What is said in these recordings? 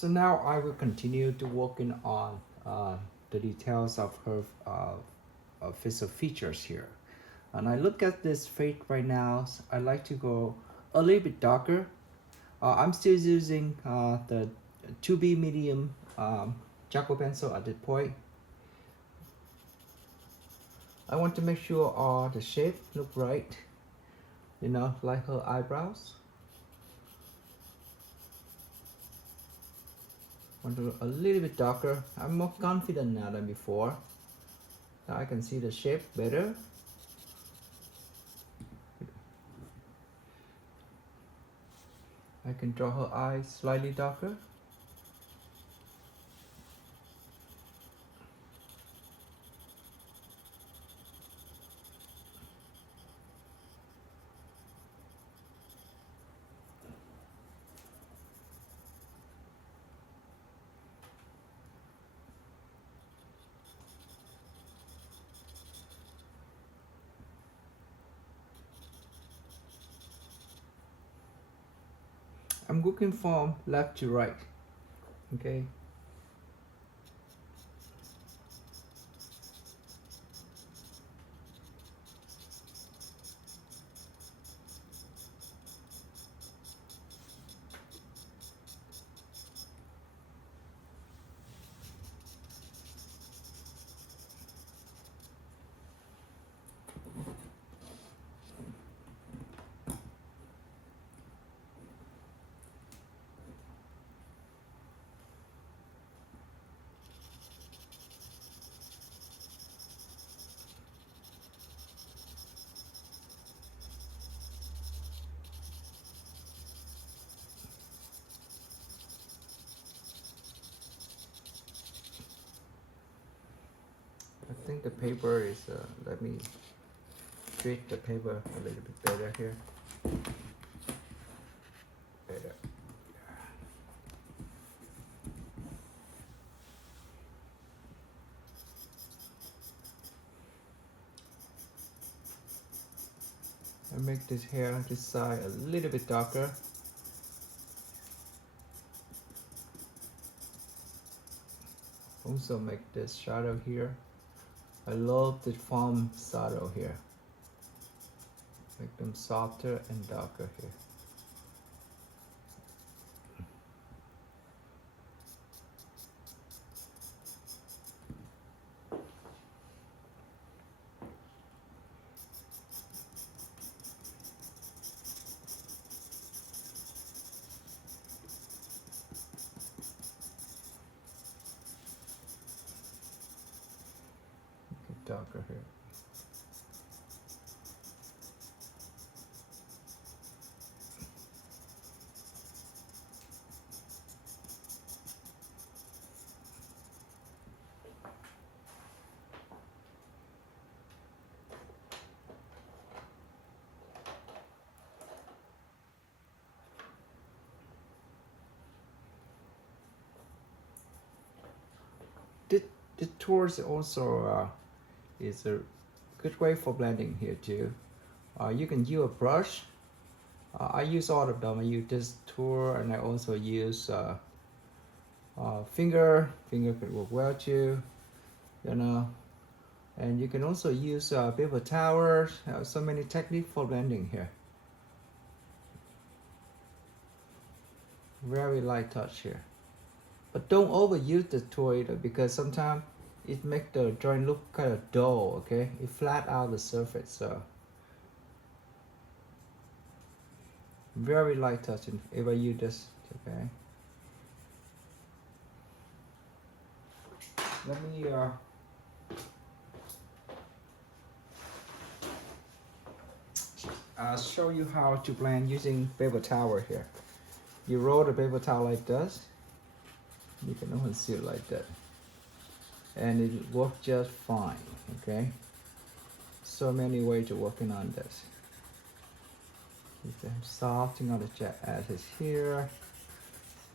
So now I will continue to working on the details of her physical features here. And I look at this face right now. I like to go a little bit darker. I'm still using the 2B medium charcoal pencil at this point. I want to make sure all the shape look right, you know, like her eyebrows. Want to a little bit darker. I'm more confident now than before. Now I can see the shape better. I can draw her eyes slightly darker. I'm working from left to right. Okay. I think the paper is, let me treat the paper a little bit better here. Better. I make this hair, this side a little bit darker. Also make this shadow here. I love the foam shadow here. Make them softer and darker here. Make it darker here. The tours also is a good way for blending here too. You can use a brush. I use all of them. I use this tool and I also use finger. Finger could work well too, you know. And you can also use paper towels. So many techniques for blending here. Very light touch here. But don't overuse the tool either because sometimes it makes the drawing look kind of dull, okay? It flat out the surface, so. Very light touching if I use this, okay? Let me show you how to blend using paper towel here. You roll the paper towel like this. You can even see it like that. And it works just fine, okay? So many ways to working on this. You can soften on the jet edges here.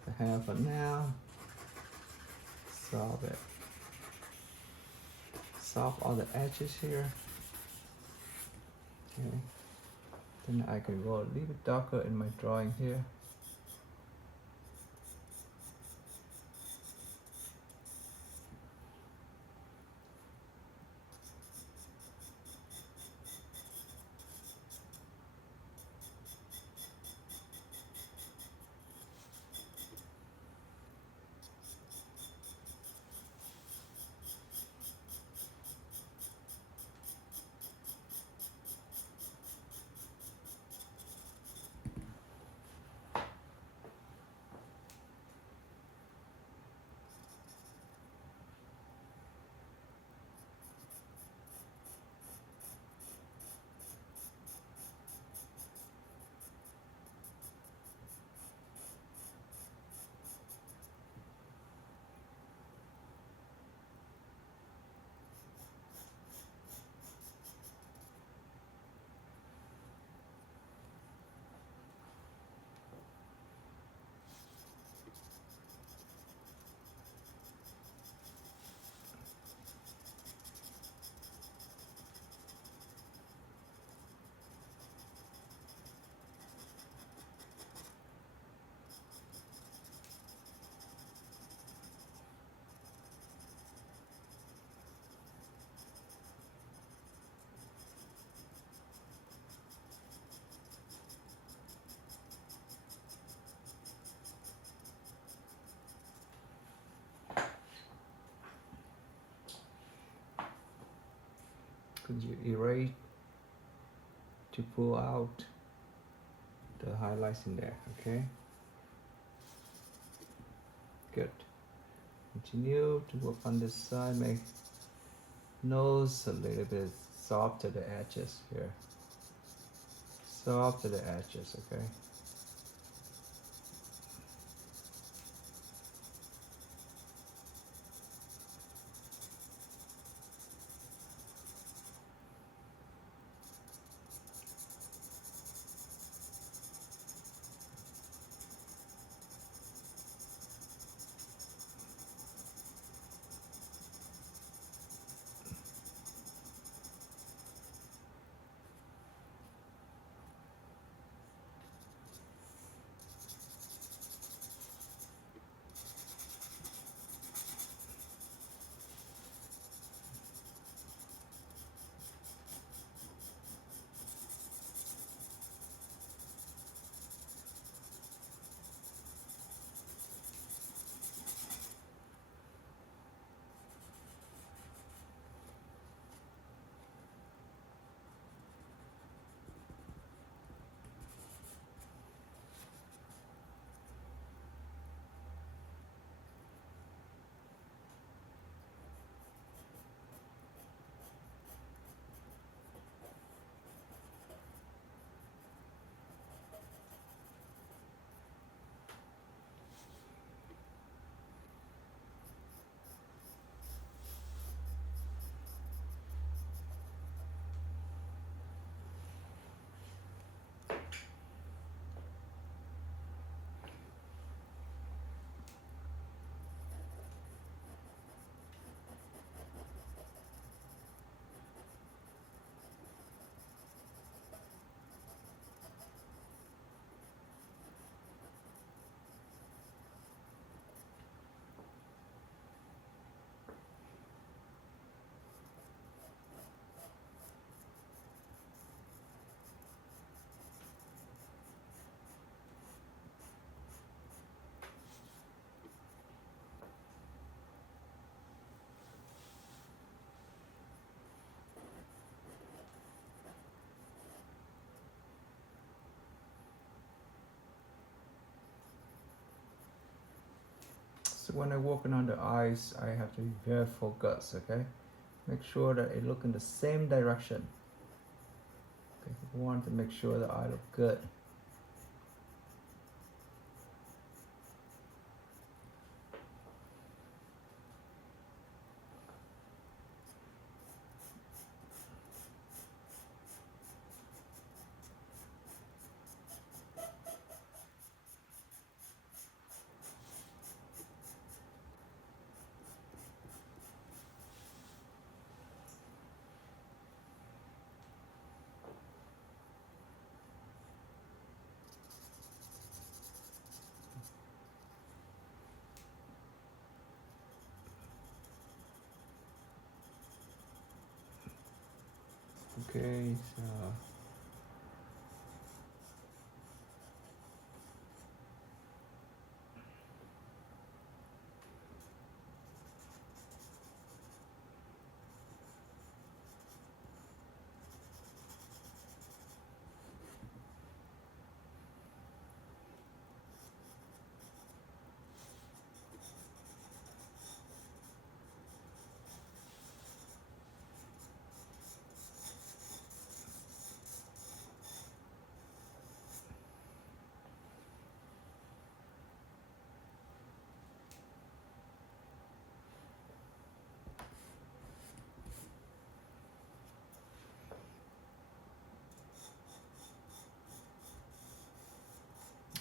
The hair for now. Soft it. Soft all the edges here. Okay. Then I can go a little bit darker in my drawing here. Could you erase to pull out the highlights in there? Okay, good. Continue to work on this side. Make nose a little bit soft to the edges here. Soft to the edges, okay? So when I'm working on the eyes, I have to be very focused, okay? Make sure that it look in the same direction. Okay, you want to make sure the eye look good. Okay, so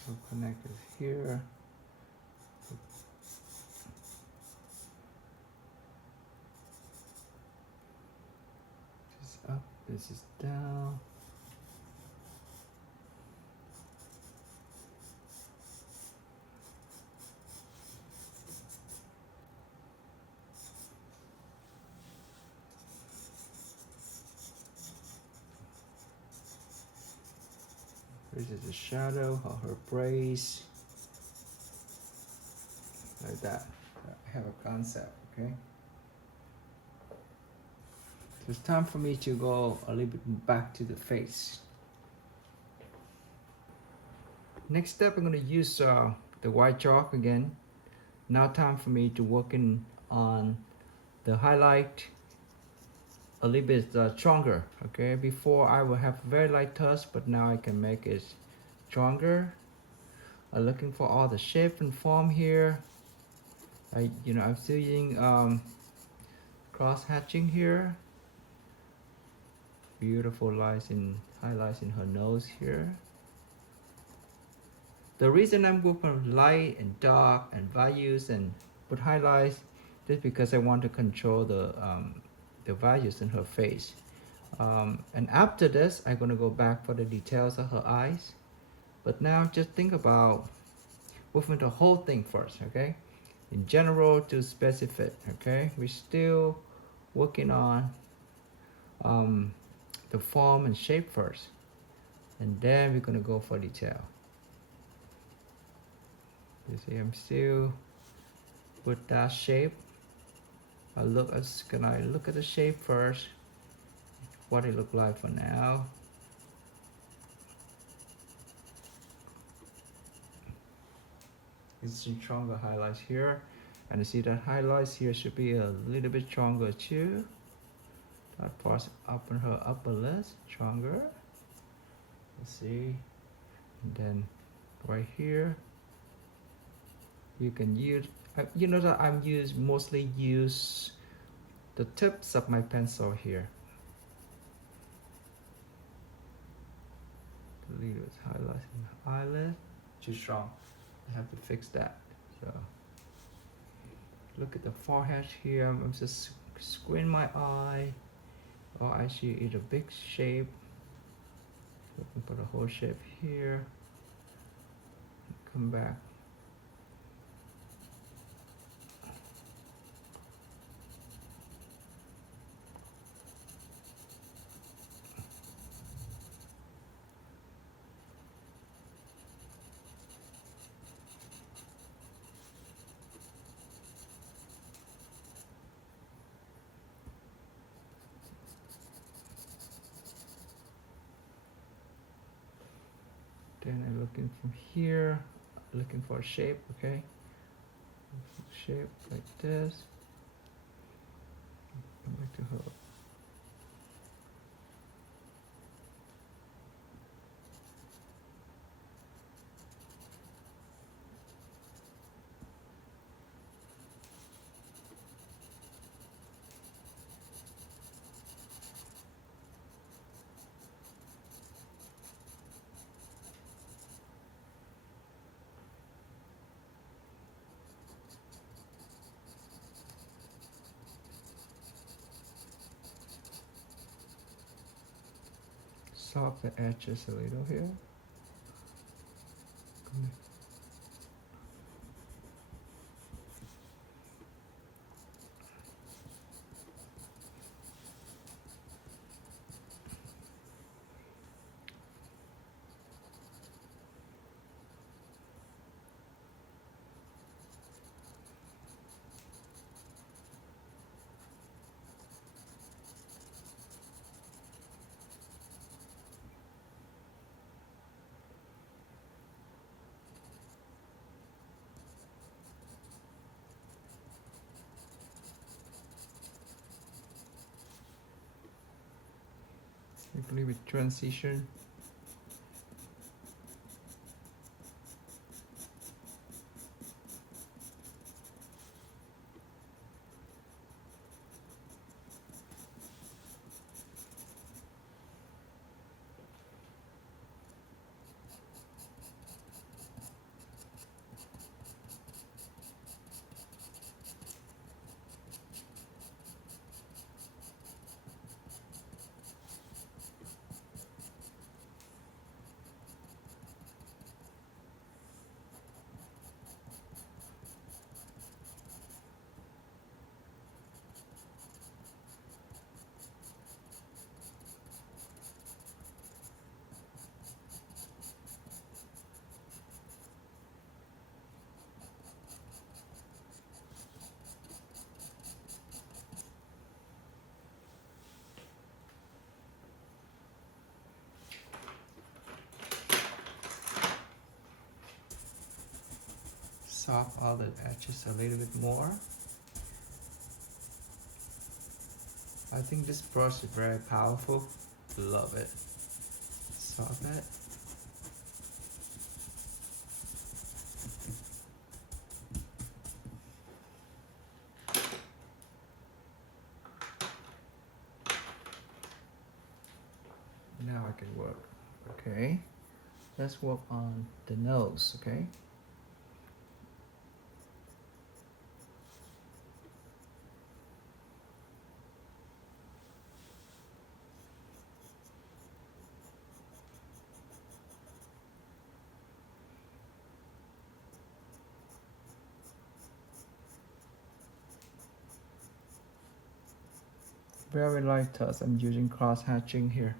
we'll connect it here. This is up, this is down. This is the shadow of her brace. Like that. I have a concept, okay? So it's time for me to go a little bit back to the face. Next step, I'm going to use the white chalk again. Now time for me to working on the highlight a little bit stronger. Okay, before I will have very light touch, but now I can make it stronger. I'm looking for all the shape and form here. I'm still using cross hatching here. Beautiful highlights in her nose here. The reason I'm working light and dark and values and put highlights is because I want to control the values in her face. And after this, I'm gonna go back for the details of her eyes. But now just think about working the whole thing first, okay? In general to specific, okay? We're still working on the form and shape first. And then we're gonna go for detail. You see, I'm still with that shape. Can I look at the shape first? What it look like for now. It's some stronger highlights here. And you see that highlights here should be a little bit stronger too. That part up in her upper lid, stronger. Let's see. And then right here, you can use, you know that I'm mostly use the tips of my pencil here. The leaders highlighting the eyelid, too strong. I have to fix that. So look at the forehead here. I'm just squint my eye. Oh, I see it's a big shape. Looking for the whole shape here. Come back. Then I'm looking from here, looking for a shape, okay? Shape like this. Come back to her. Soften the edges a little here. Simply with transition. soft all the edges a little bit more. I think this brush is very powerful. Love it. Soft it. Now I can work. Okay. Let's work on the nose, okay? Very light touch. I'm using cross hatching here.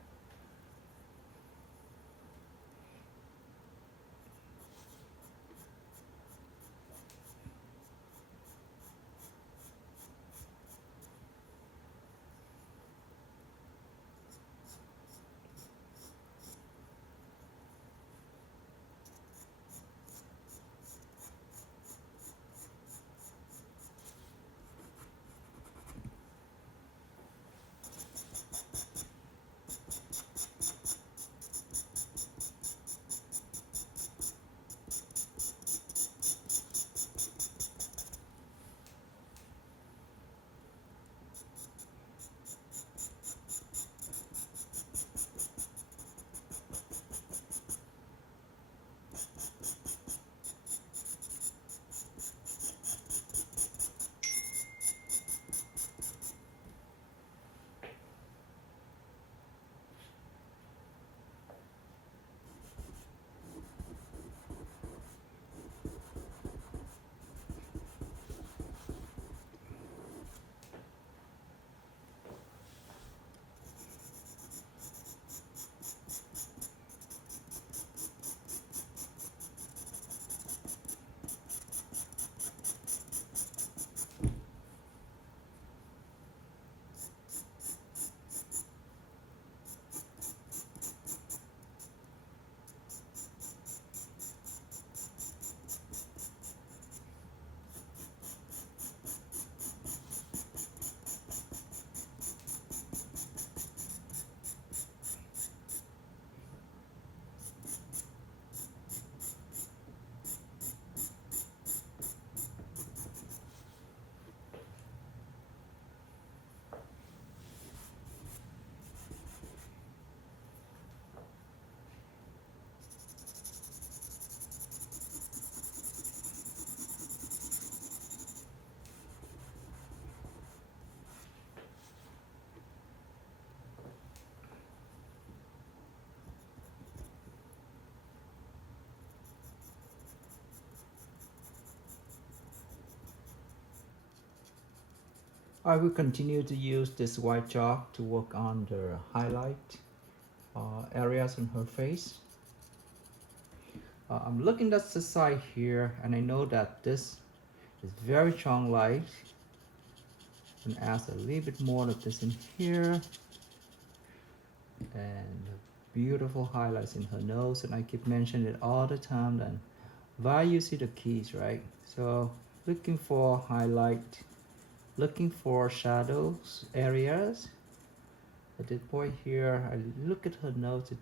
I will continue to use this white chalk to work on the highlight areas on her face. I'm looking at the side here, and I know that this is very strong light. And add a little bit more of this in here, and beautiful highlights in her nose. And I keep mentioning it all the time. Then, why you see the keys, right? So looking for highlight, looking for shadows areas. At this point here, I look at her nose. The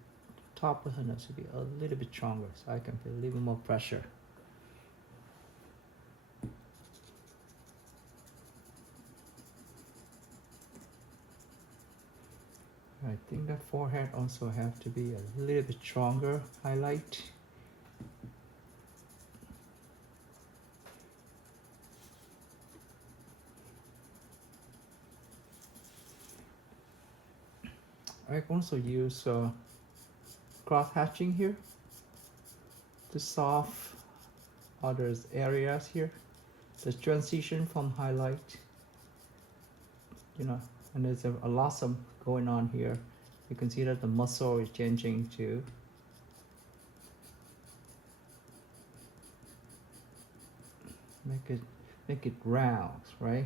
top of her nose to be a little bit stronger, so I can feel a little more pressure. I think the forehead also have to be a little bit stronger highlight. I also use cross hatching here to soften other areas here. The transition from highlight, you know, and there's a lot of going on here. You can see that the muscle is changing too. Make it round, right?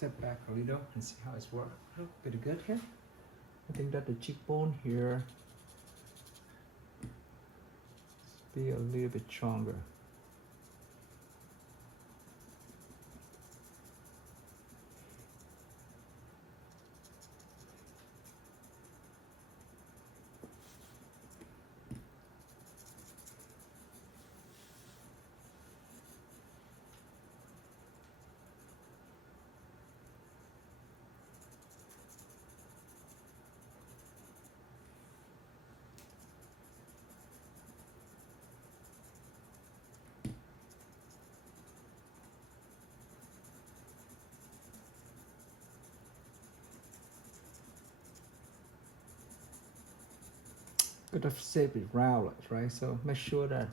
step back a little and see how it's working. Pretty good here. I think that the cheekbone here be a little bit stronger. But the shape is rounded, right? So make sure that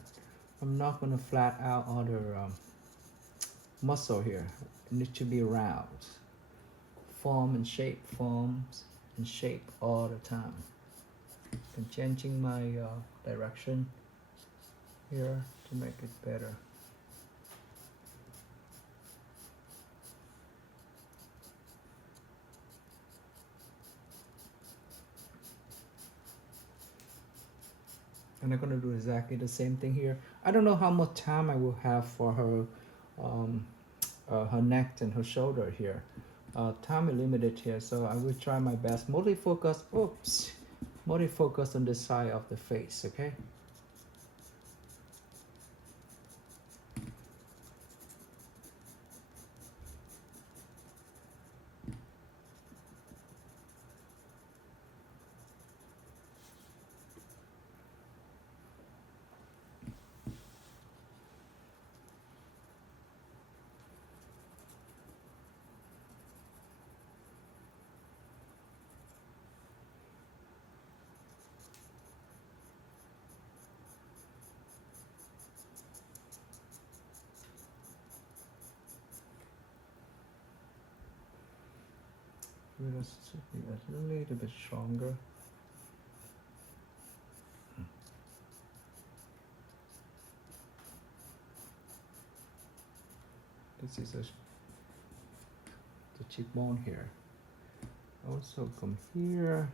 I'm not going to flat out all the muscle here. It needs to be round. Form and shape, forms and shape all the time. I'm changing my direction here to make it better. And I'm gonna do exactly the same thing here. I don't know how much time I will have for her neck and her shoulder here. Time is limited here, so I will try my best. Mostly focus on the side of the face, okay? It should be a little bit stronger. This is the cheekbone here. Also come here.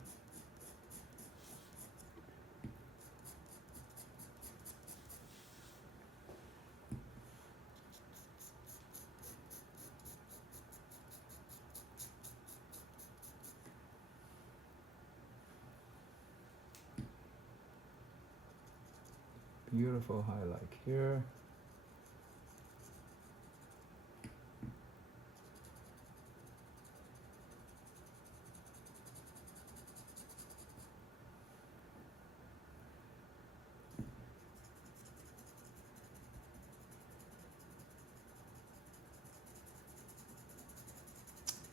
Beautiful highlight here.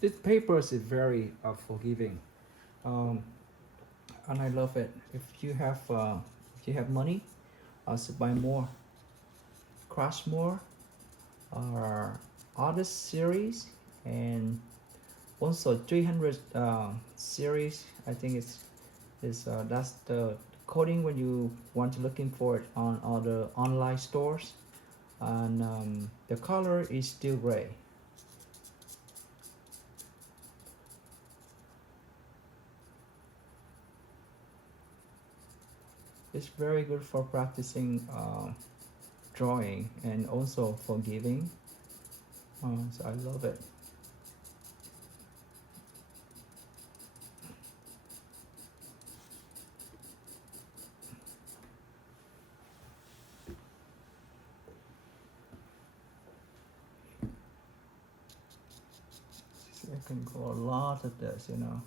This paper is very forgiving, and I love it. If you have money, also buy more, crush more, or Artist series, and also 300 series. I think that's the coding when you want to looking for it on other online stores, and the color is still gray. It's very good for practicing drawing and also forgiving. So I love it. I can go a lot of this, you know.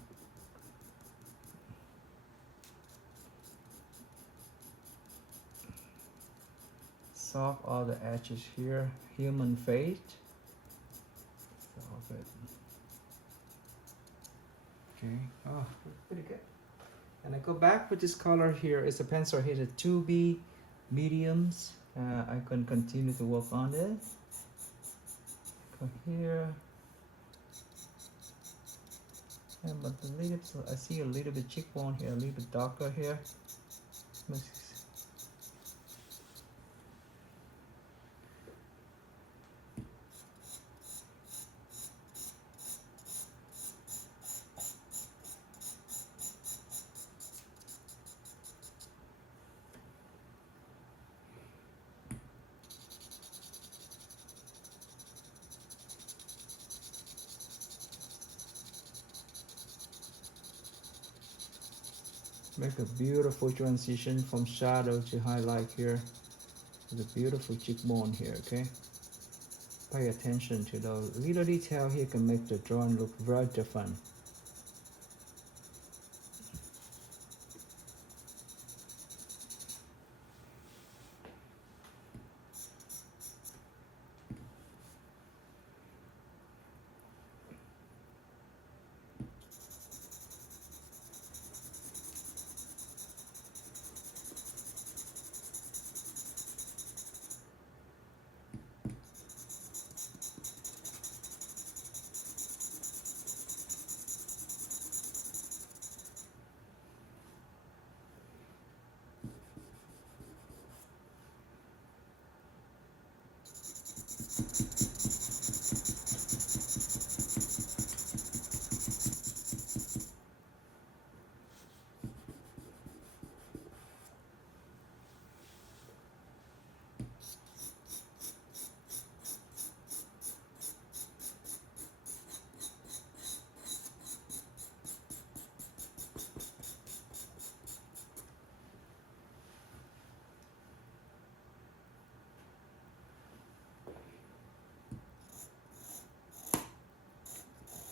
Soft all the edges here. Human face. Soft it. Okay. Oh, pretty good. And I go back with this color here. It's a pencil here, the 2B mediums. I can continue to work on it. Go here. Yeah, but I see a little bit cheekbone here, a little bit darker here. Make a beautiful transition from shadow to highlight here. With a beautiful cheekbone here, okay? Pay attention to the little detail here can make the drawing look very different.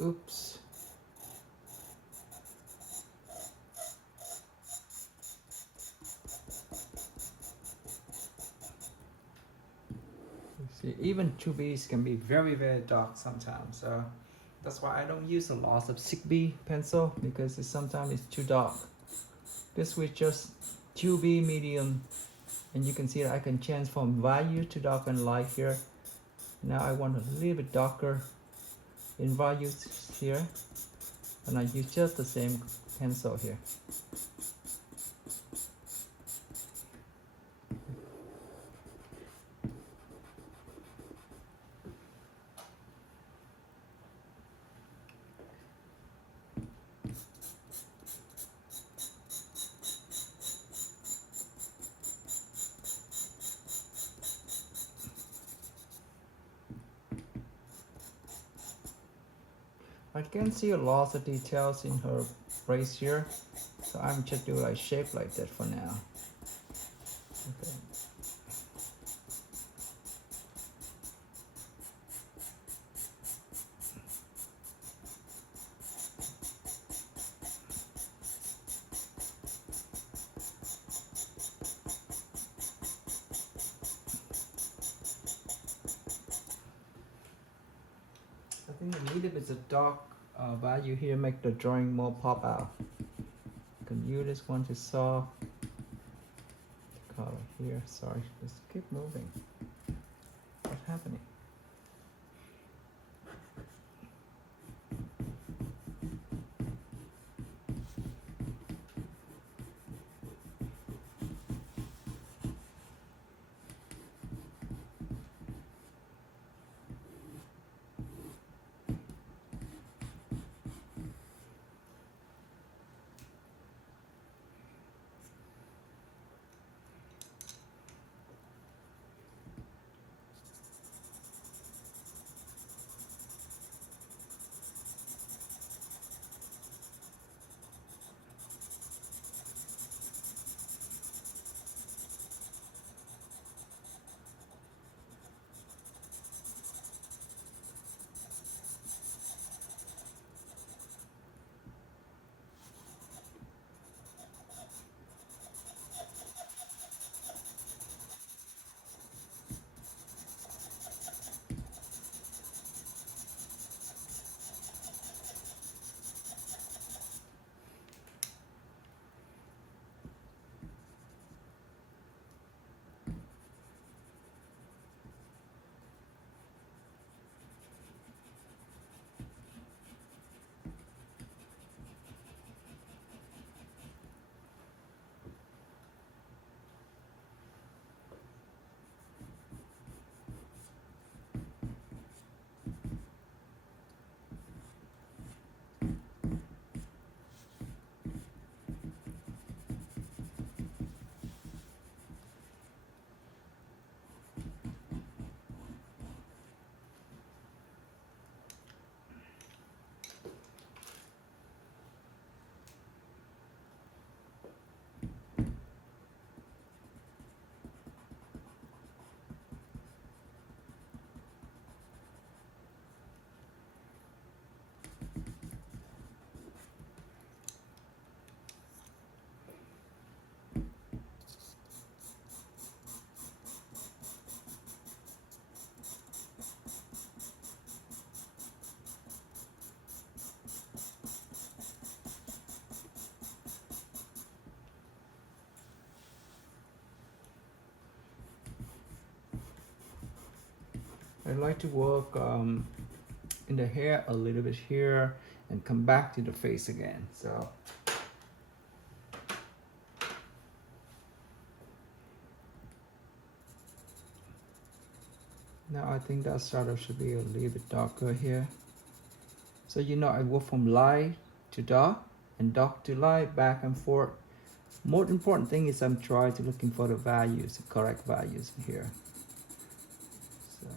Oops. See, even 2Bs can be very, very dark sometimes. That's why I don't use a lot of 6B pencil because sometimes it's too dark. This with just 2B medium, and you can see that I can change from value to dark and light here. Now I want a little bit darker in values here, and I use just the same pencil here. I can see a lot of details in her face here, so I'm just do like shape like that for now. Okay. I think a little bit of dark value here make the drawing more pop out. You can use this one to saw the color here. Sorry, just keep moving. What's happening? I like to work in the hair a little bit here and come back to the face again. So now I think that shadow should be a little bit darker here. So you know, I work from light to dark and dark to light, back and forth. Most important thing is I'm trying to looking for the values, the correct values here. So.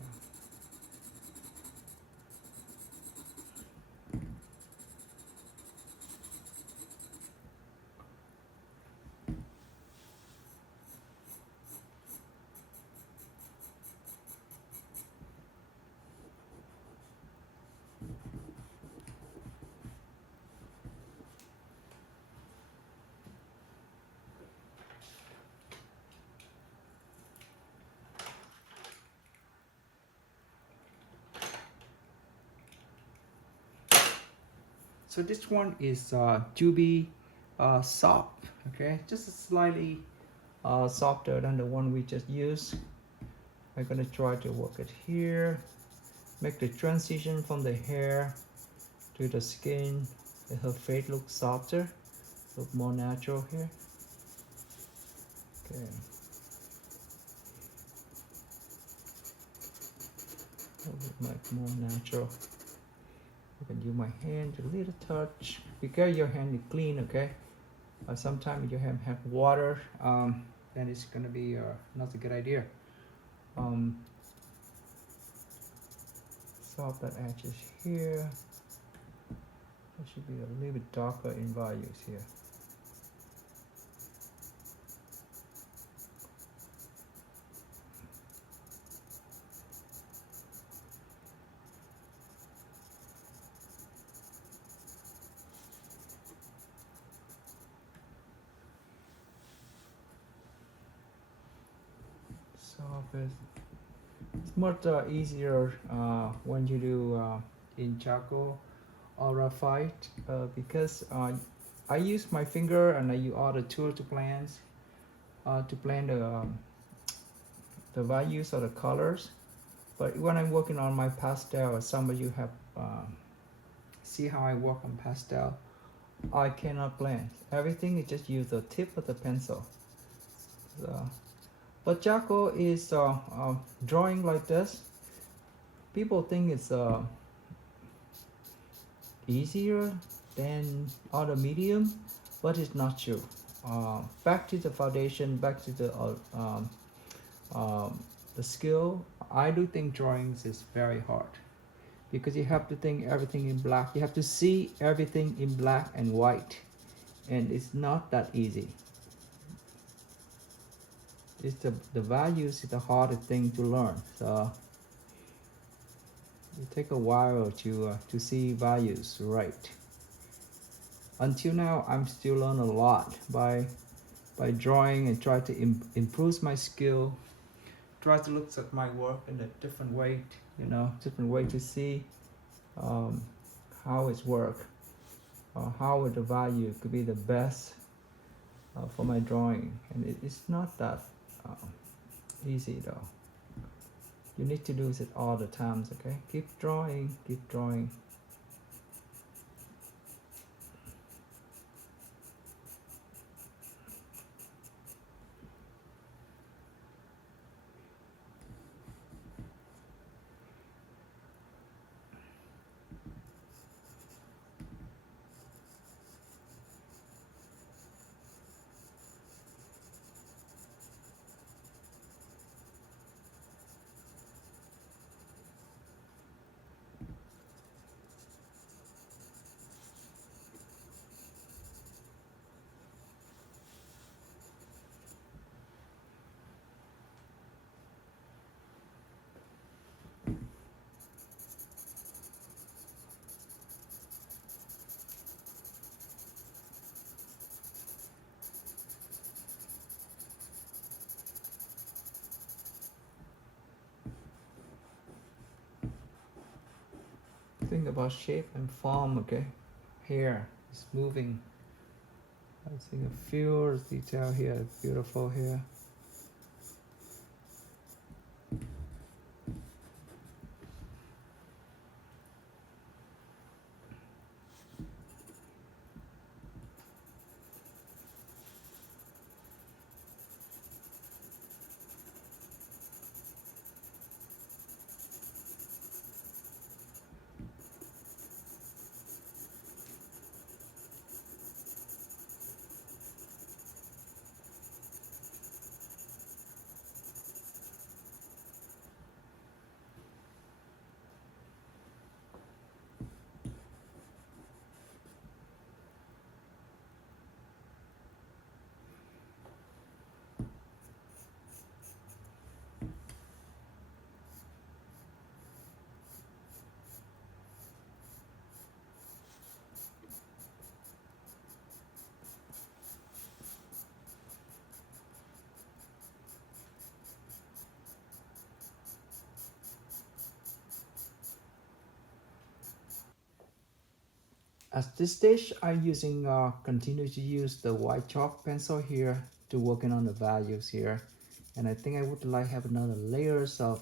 So this one is Juby soft, okay? Just slightly softer than the one we just used. I'm gonna try to work it here. Make the transition from the hair to the skin. Let her face look softer, look more natural here. Okay. Look more natural. I can use my hand a little touch. Because your hand is clean, okay? Sometimes your hand have water, then it's gonna be not a good idea. Soft that edges here. It should be a little bit darker in values here. Soft is it's much easier when you do in charcoal or graphite because I use my finger and I use all the tools to blend the values of the colors. But when I'm working on my pastel, some of you have see how I work on pastel. I cannot blend. Everything is just use the tip of the pencil. So, but charcoal is drawing like this. People think it's easier than other medium, but it's not true. Back to the foundation, back to the skill. I do think drawings is very hard because you have to think everything in black. You have to see everything in black and white, and it's not that easy. It's the values is the hardest thing to learn. So it take a while to see values right. Until now, I'm still learning a lot by drawing and try to improve my skill. Try to look at my work in a different way, you know, different way to see how it's work, how the value could be the best for my drawing. And it's not that easy though. You need to do it all the times, okay? Keep drawing, keep drawing. Think about shape and form, okay? Hair is moving. I see a few detail here, beautiful here. At this stage, I'm using continue to use the white chalk pencil here to working on the values here, and I think I would like have another layers of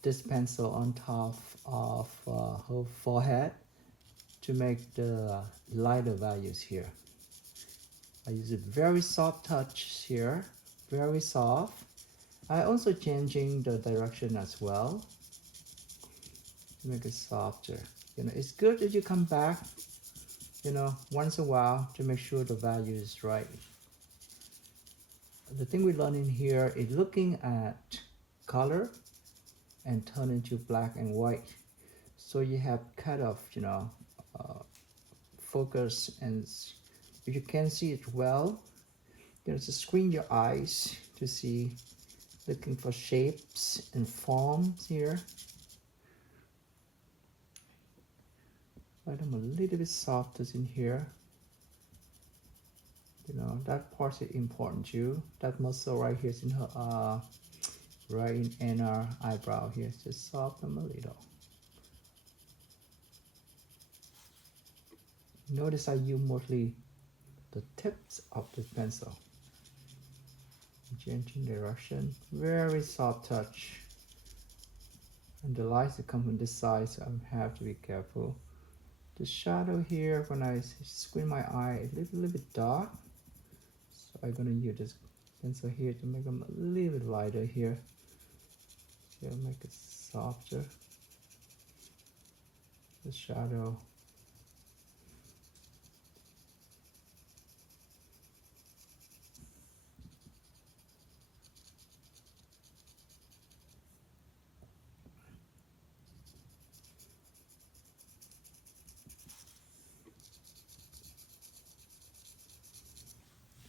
this pencil on top of her forehead to make the lighter values here. I use a very soft touch here, very soft. I also changing the direction as well to make it softer. You know, it's good if you come back, you know, once in a while to make sure the value is right. The thing we learn in here is looking at color and turn into black and white. So you have kind of, you know, focus, and if you can see it well, you know, just screen your eyes to see, looking for shapes and forms here. Let them a little bit softer in here. You know, that part is important too. That muscle right here is in her, right in our eyebrow here. Just soften them a little. Notice I use mostly the tips of the pencil. Changing direction, very soft touch. And the lights that come from this side, so I have to be careful. The shadow here, when I squint my eye, a little bit dark. So I'm gonna use this pencil here to make them a little bit lighter here. So make it softer. The shadow.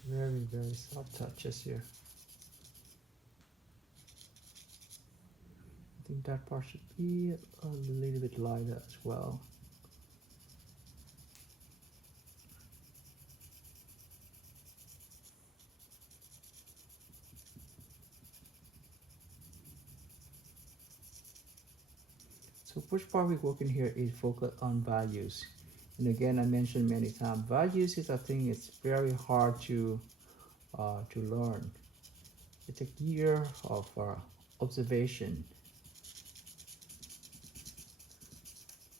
Very, very soft touches here. I think that part should be a little bit lighter as well. So first part we're working here is focus on values. And again, I mentioned many times, values is a thing it's very hard to learn. It takes years of observation,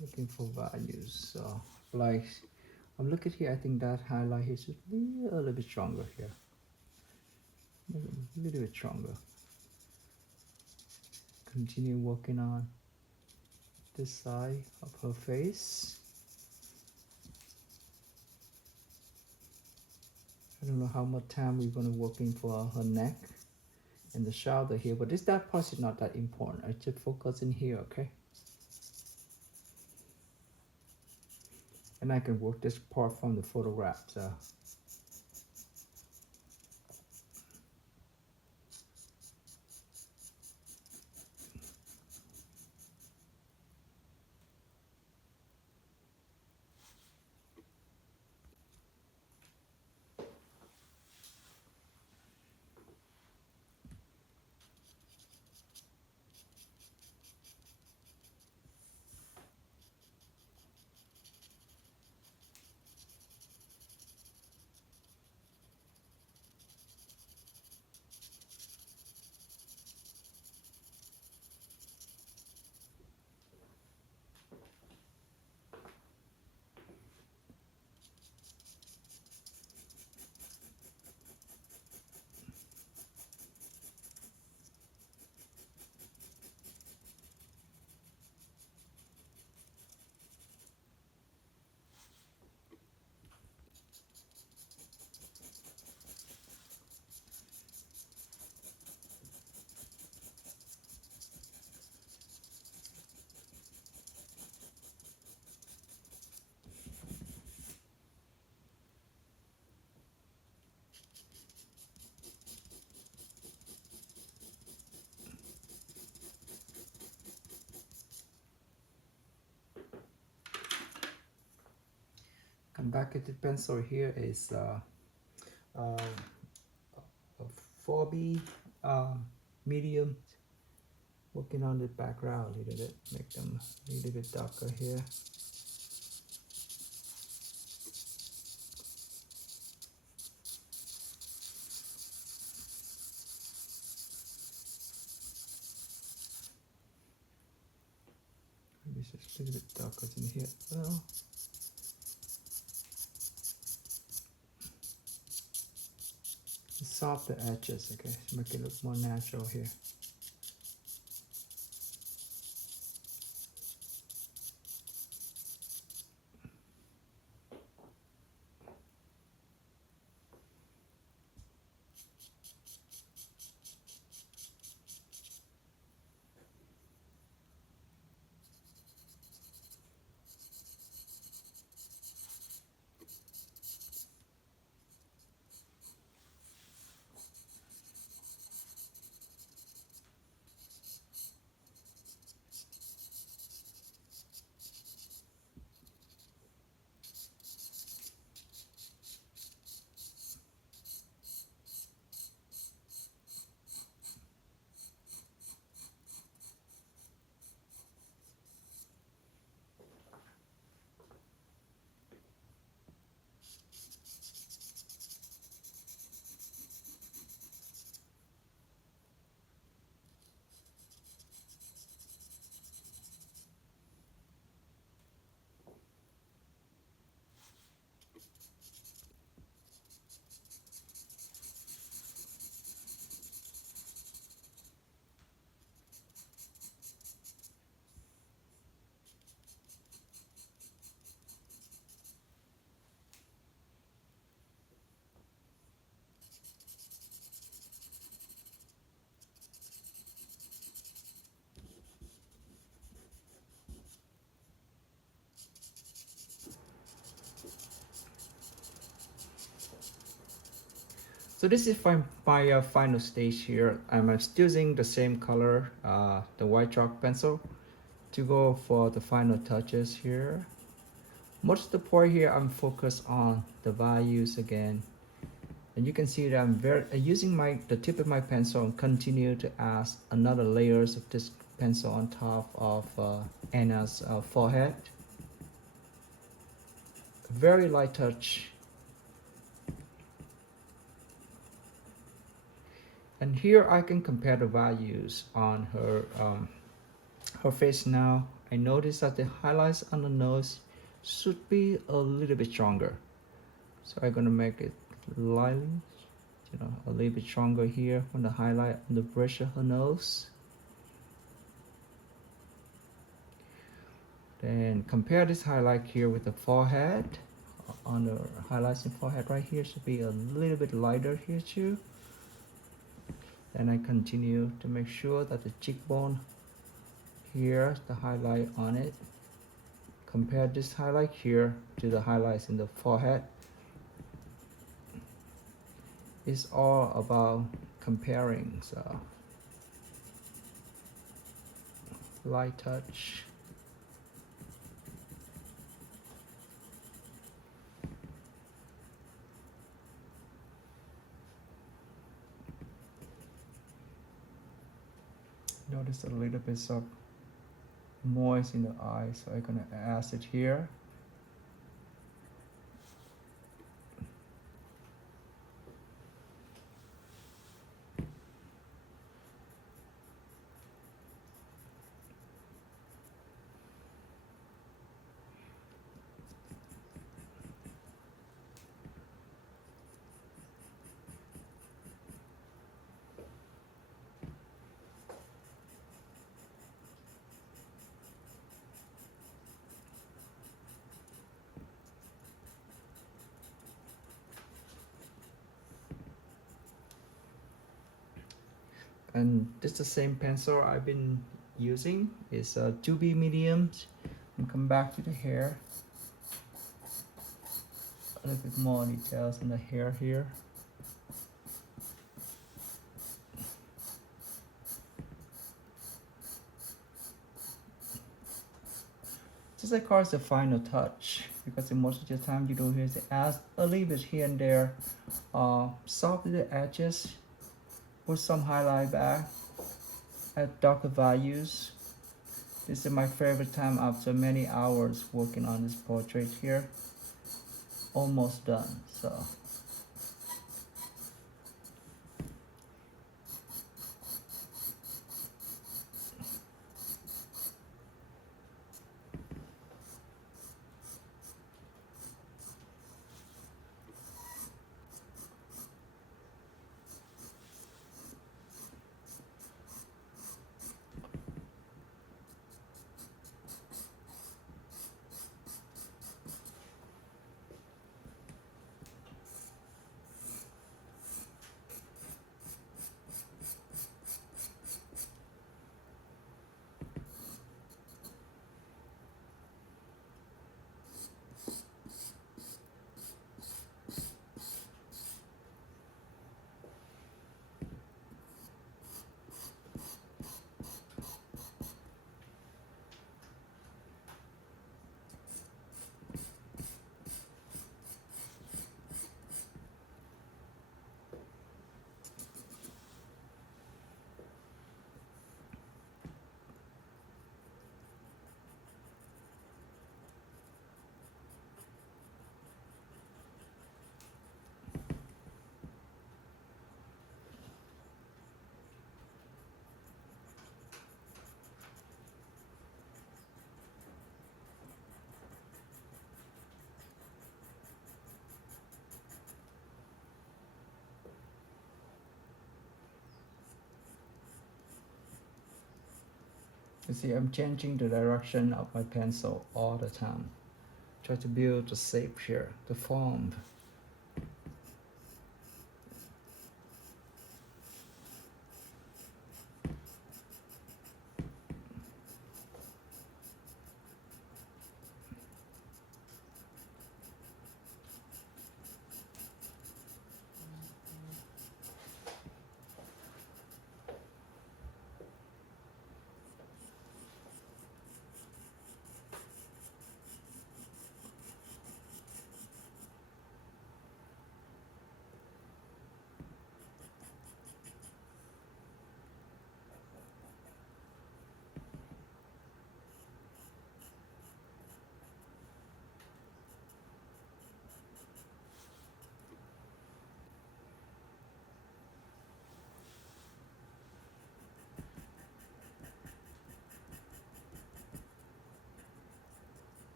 looking for values. So like I'm looking here, I think that highlight here should be a little bit stronger here. Maybe a little bit stronger. Continue working on this side of her face. I don't know how much time we're going to working for her neck and the shoulder here, but that part is not that important. I just focus in here, okay? And I can work this part from the photograph. So come back at the pencil here is a 4B medium. Working on the background a little bit, make them a little bit darker here. It's just a little bit darker in here. Well, soft the edges, okay? Make it look more natural here. So this is my final stage here. I'm still using the same color, the white chalk pencil, to go for the final touches here. Most of the part here, I'm focused on the values again. And you can see that I'm using the tip of my pencil and continue to add another layers of this pencil on top of Anna's forehead. Very light touch. And here I can compare the values on her face now. I notice that the highlights on the nose should be a little bit stronger. So I'm gonna make it lightly, a little bit stronger here on the highlight on the bridge of her nose. Then compare this highlight here with the forehead. On the highlights in forehead right here should be a little bit lighter here too. Then I continue to make sure that the cheekbone here, the highlight on it, compare this highlight here to the highlights in the forehead. It's all about comparing, so light touch. Notice a little bit of moist in the eye, so I'm gonna add it here. And this is the same pencil I've been using. It's a 2B medium. And come back to the hair. A little bit more details in the hair here. Just like cause the final touch, because most of the time you do here is add a little bit here and there, soften the edges, put some highlight back, add darker values. This is my favorite time after many hours working on this portrait here. Almost done, so. You see, I'm changing the direction of my pencil all the time. Try to build the shape here, the form.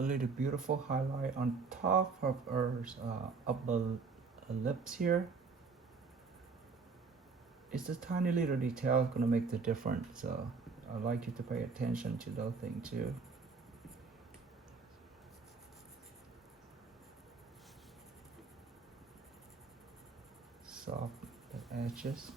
A little beautiful highlight on top of our upper lips here. It's a tiny little detail gonna make the difference. So I'd like you to pay attention to those things too. Soft the edges.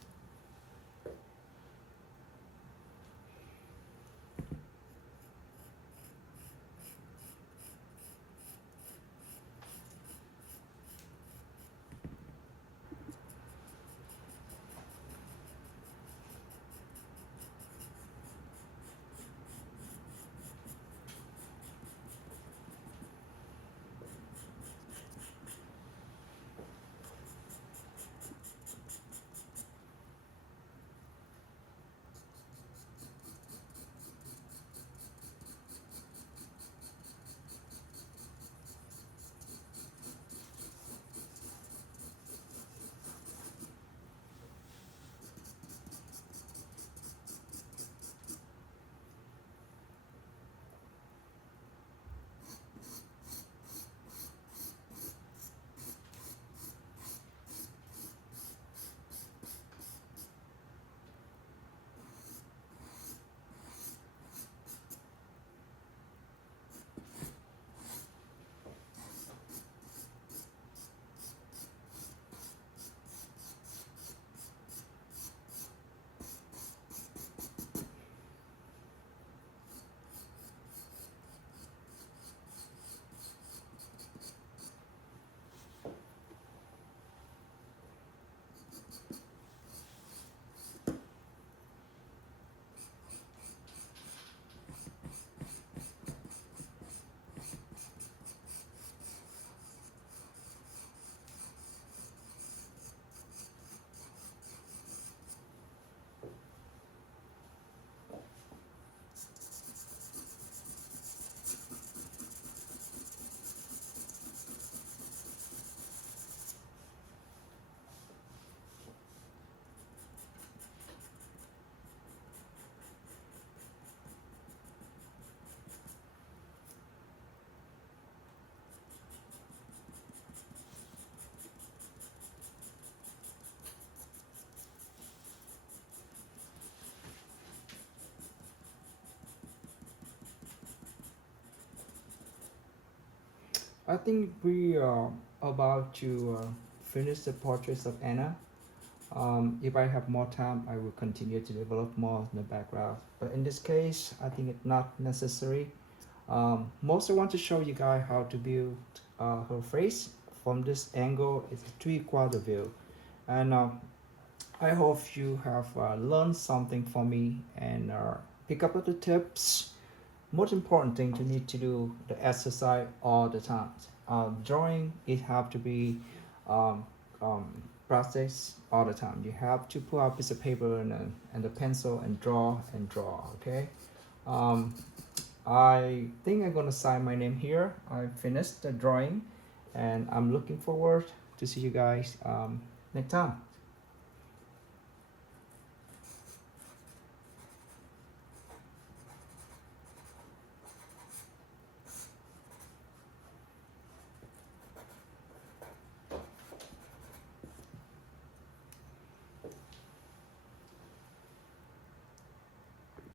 I think we are about to finish the portraits of Anna. If I have more time, I will continue to develop more in the background. But in this case, I think it's not necessary. Mostly want to show you guys how to build her face from this angle. It's a 3/4 view, and I hope you have learned something from me and pick up the tips. Most important thing you need to do the exercise all the time. Drawing it have to be um, um, practice all the time. You have to put out a piece of paper and the pencil and draw and draw. Okay. Um, I think I'm gonna sign my name here. I finished the drawing, and I'm looking forward to see you guys next time.